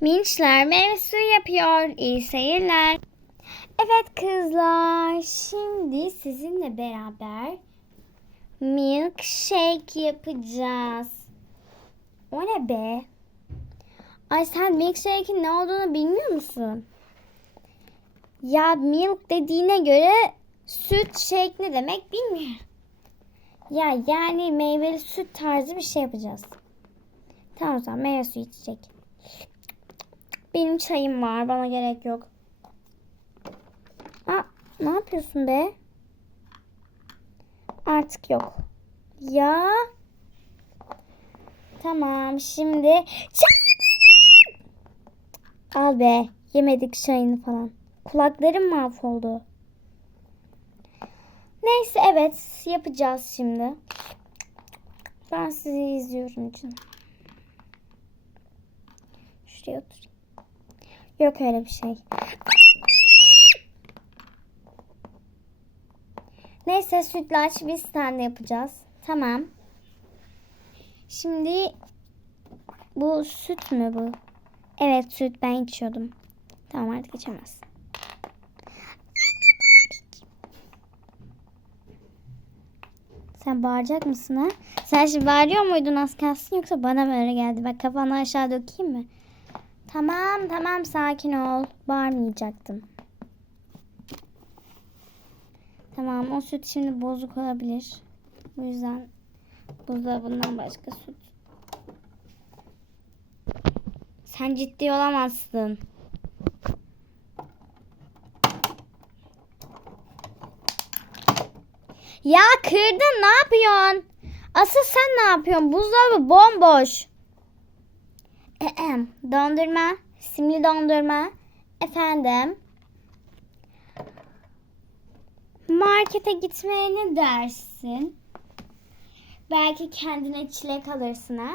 Minçler meyve yapıyor. İyi seyirler. Evet kızlar. Şimdi sizinle beraber milkshake yapacağız. O ne be? Ay sen milkshake'in ne olduğunu bilmiyor musun? Ya milk dediğine göre süt shake ne demek bilmiyorum. Ya yani meyveli süt tarzı bir şey yapacağız. Tamam o zaman meyve suyu içecek. Benim çayım var bana gerek yok. Aa, ne yapıyorsun be? Artık yok. Ya. Tamam şimdi çay Al be yemedik çayını falan. Kulaklarım mahvoldu. Neyse evet yapacağız şimdi. Ben sizi izliyorum için. Şuraya oturayım. Yok öyle bir şey. Neyse sütlaç biz tane yapacağız. Tamam. Şimdi bu süt mü bu? Evet süt ben içiyordum. Tamam artık içemez. Sen bağıracak mısın ha? Sen şimdi bağırıyor muydun az kalsın yoksa bana mı öyle geldi? Bak kafanı aşağı dökeyim mi? Tamam tamam sakin ol. Bağırmayacaktım. Tamam o süt şimdi bozuk olabilir. Bu yüzden buzdolabından başka süt. Sen ciddi olamazsın. Ya kırdın ne yapıyorsun? Asıl sen ne yapıyorsun? Buzdolabı bomboş. Dondurma, simli dondurma. Efendim. Markete gitmeye ne dersin? Belki kendine çilek alırsın ha?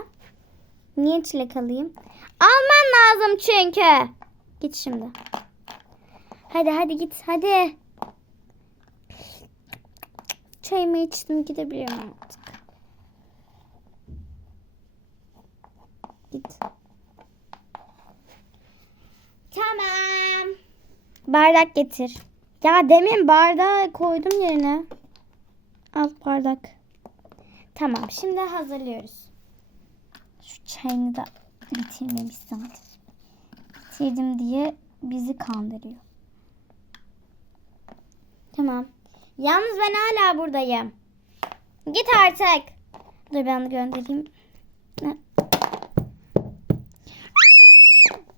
Niye çilek alayım? Alman lazım çünkü. Git şimdi. Hadi hadi git hadi. Çayımı içtim gidebilirim artık. Git. Tamam. Bardak getir. Ya demin bardağı koydum yerine. Al bardak. Tamam şimdi hazırlıyoruz. Şu çayını da bitirmemiş zaten. Bitirdim diye bizi kandırıyor. Tamam. Yalnız ben hala buradayım. Git artık. Dur ben göndereyim. Ne?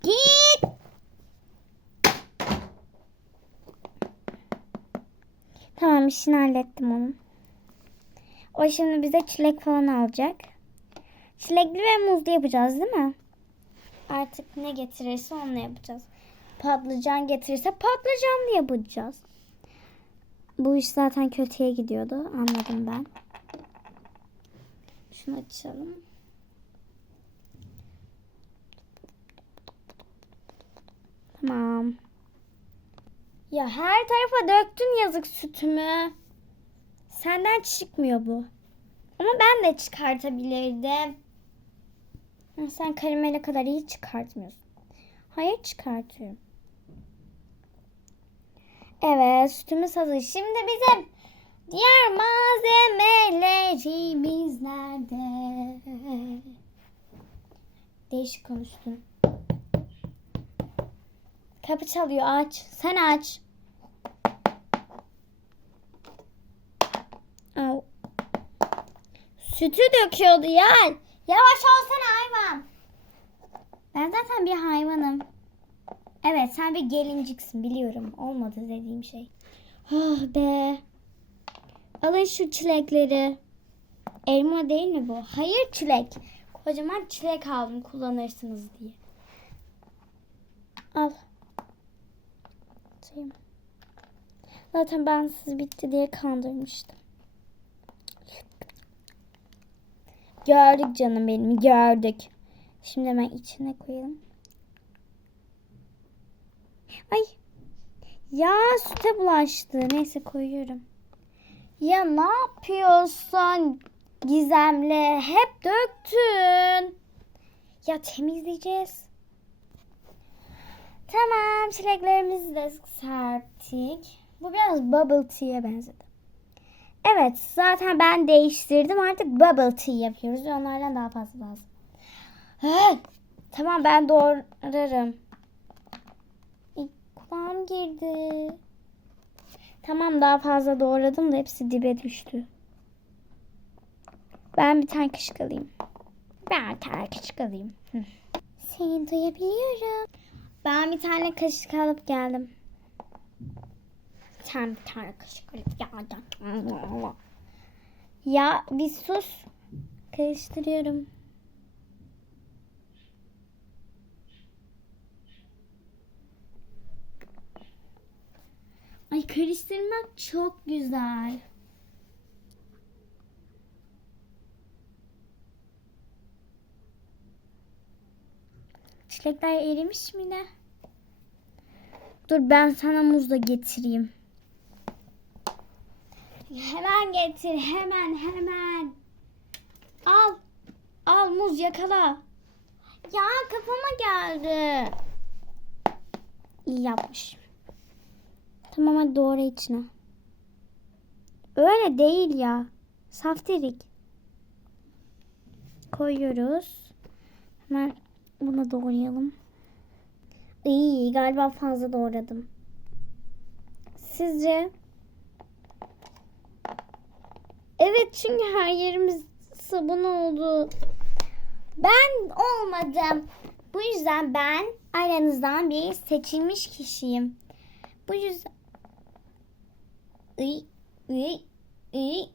Git. Tamam işini hallettim onun. O şimdi bize çilek falan alacak. Çilekli ve muzlu yapacağız değil mi? Artık ne getirirse onunla yapacağız. Patlıcan getirirse patlıcanlı yapacağız. Bu iş zaten kötüye gidiyordu. Anladım ben. Şunu açalım. Tamam. Ya her tarafa döktün yazık sütümü. Senden çıkmıyor bu. Ama ben de çıkartabilirdim. Sen karamele kadar iyi çıkartmıyorsun. Hayır çıkartıyorum. Evet sütümüz hazır. Şimdi bizim diğer malzemelerimiz nerede? Değişik konuştun. Kapı çalıyor aç. Sen aç. Sütü döküyordu ya. Yavaş olsana hayvan. Ben zaten bir hayvanım. Evet sen bir gelinciksin biliyorum. Olmadı dediğim şey. Ah be. Alın şu çilekleri. Elma değil mi bu? Hayır çilek. Kocaman çilek aldım kullanırsınız diye. Al. Zaten ben siz bitti diye kandırmıştım. Gördük canım benim gördük. Şimdi hemen içine koyalım. Ay. Ya süte bulaştı. Neyse koyuyorum. Ya ne yapıyorsun Gizemli? Hep döktün. Ya temizleyeceğiz. çileklerimizi de serptik. Bu biraz bubble tea'ye benzedi. Evet zaten ben değiştirdim artık bubble tea yapıyoruz onlardan daha fazla lazım. Tamam ben doğrarım. Kulağım girdi. Tamam daha fazla doğradım da hepsi dibe düştü. Ben bir tane kaşık alayım. Ben bir tane kaşık alayım. Seni duyabiliyorum. Ben bir tane kaşık alıp geldim. Sen bir tane kaşık geldin. Ya bir sus. Karıştırıyorum. Ay karıştırmak çok güzel. Çilekler erimiş mi ne? Dur ben sana muz da getireyim. Hemen getir hemen hemen. Al. Al muz yakala. Ya kafama geldi. İyi yapmış. Tamam hadi doğru içine. Öyle değil ya. Saftirik. Koyuyoruz. Hemen bunu doğrayalım. İyi galiba fazla doğradım. Sizce? Evet çünkü her yerimiz sabun oldu. Ben olmadım. Bu yüzden ben aranızdan bir seçilmiş kişiyim. Bu yüzden... Iy, iy, iy.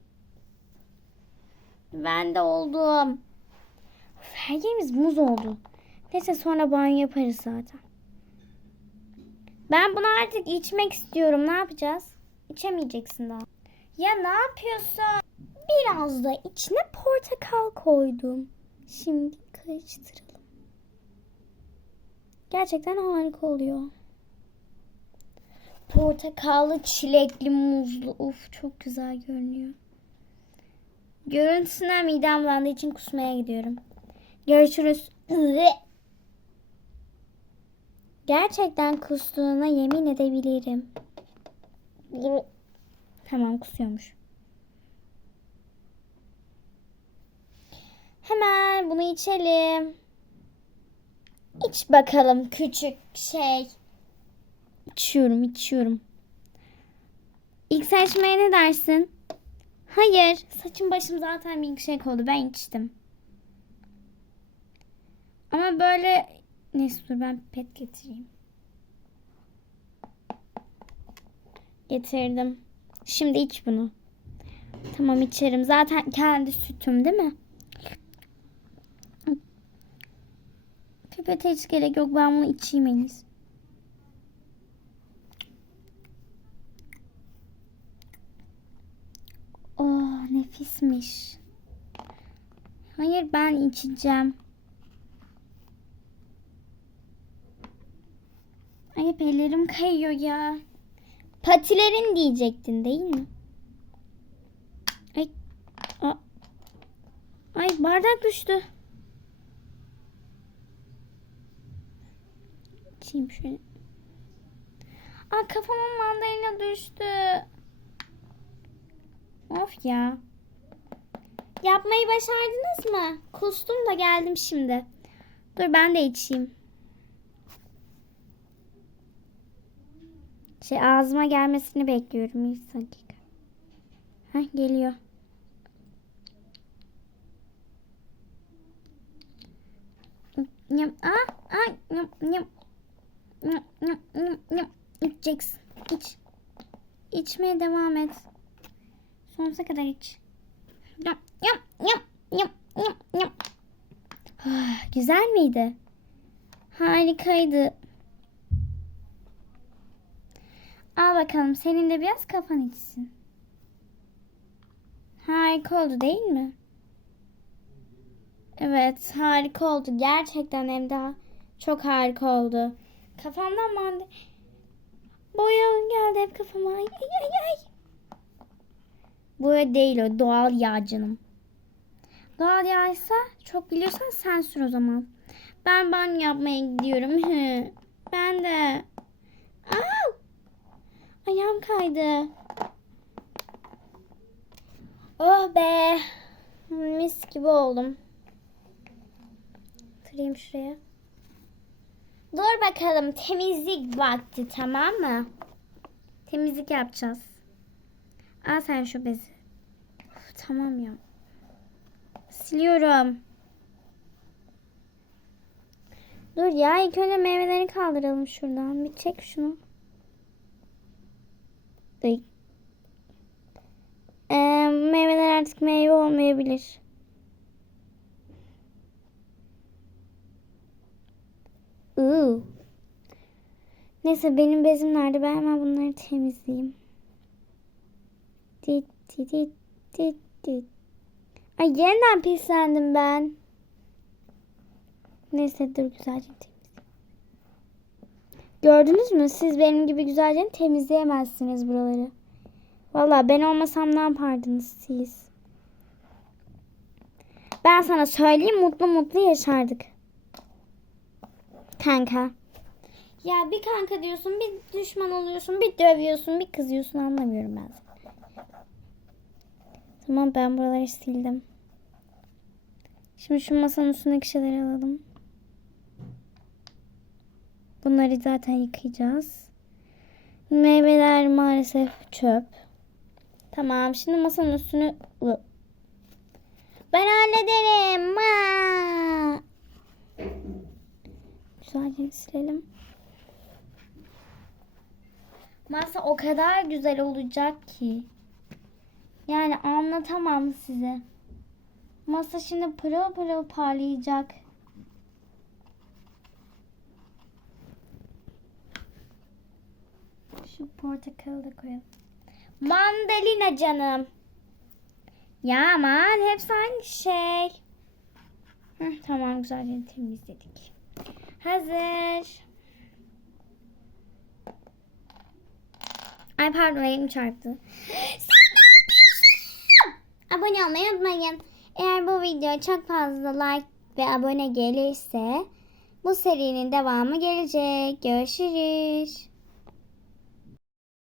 Ben de oldum. Her yerimiz muz oldu. Neyse sonra banyo yaparız zaten. Ben bunu artık içmek istiyorum. Ne yapacağız? İçemeyeceksin daha. Ya ne yapıyorsun? Biraz da içine portakal koydum. Şimdi karıştıralım. Gerçekten harika oluyor. Portakallı, çilekli, muzlu. Uf çok güzel görünüyor. Görüntüsünden midem bulandığı için kusmaya gidiyorum. Görüşürüz. Gerçekten kustuğuna yemin edebilirim. Tamam kusuyormuş. Hemen bunu içelim. İç bakalım küçük şey. İçiyorum, içiyorum. İlk seçmeye ne dersin? Hayır, saçım başım zaten milkshake oldu. Ben içtim. Ama böyle neyse dur ben pet getireyim. Getirdim. Şimdi iç bunu. Tamam içerim. Zaten kendi sütüm değil mi? Pipete hiç gerek yok. Ben bunu içeyim en iyisi. Oh nefismiş. Hayır ben içeceğim. Ay ellerim kayıyor ya. Patilerin diyecektin değil mi? Ay. Aa. Ay bardak düştü. İçeyim şöyle. Aa kafama mandalina düştü. Of ya. Yapmayı başardınız mı? Kustum da geldim şimdi. Dur ben de içeyim. Şey ağzıma gelmesini bekliyorum. Bir dakika. Heh, geliyor. Yum, ah, ah, yum, yum. Yum, yum, yum, yum. İçeceksin. İç. İçmeye devam et. Sonsuza kadar iç. Yum, yum, yum, yum, yum. Ah, Güzel miydi? Harikaydı. Al bakalım senin de biraz kafan içsin. Harika oldu değil mi? Evet harika oldu. Gerçekten hem de çok harika oldu. Kafamdan manda... Boya geldi hep kafama. Ay ay ay. Boya değil o doğal yağ canım. Doğal yağysa çok biliyorsan sen sür o zaman. Ben banyo yapmaya gidiyorum. ben de. Ayağım kaydı. Oh be. Mis gibi oldum. Kırayım şuraya. Dur bakalım temizlik vakti tamam mı? Temizlik yapacağız. Al sen şu bezi. Of, tamam ya. Siliyorum. Dur ya ilk önce meyveleri kaldıralım şuradan. Bir çek şunu. Ee, meyveler artık meyve olmayabilir. Neyse benim bezim nerede? Ben hemen bunları temizleyeyim. Dit dit dit dit dit. Ay yeniden pislendim ben. Neyse dur güzelce temizleyeyim. Gördünüz mü? Siz benim gibi güzelce temizleyemezsiniz buraları. Valla ben olmasam ne yapardınız siz? Ben sana söyleyeyim mutlu mutlu yaşardık. Kanka. Ya bir kanka diyorsun, bir düşman oluyorsun, bir dövüyorsun, bir kızıyorsun anlamıyorum ben. Tamam ben buraları sildim. Şimdi şu masanın üstündeki şeyleri alalım. Bunları zaten yıkayacağız. Meyveler maalesef çöp. Tamam şimdi masanın üstünü... Ben hallederim. Ma. Güzelce silelim. Masa o kadar güzel olacak ki. Yani anlatamam size. Masa şimdi pırıl pırıl parlayacak. Şu portakalı da koyalım. Mandalina canım. Ya aman hepsi aynı şey. Heh, tamam güzelce temizledik. Hazır. Ay pardon elim çarptı. Sen ne yapıyorsun? Abone olmayı unutmayın. Eğer bu video çok fazla like ve abone gelirse bu serinin devamı gelecek. Görüşürüz.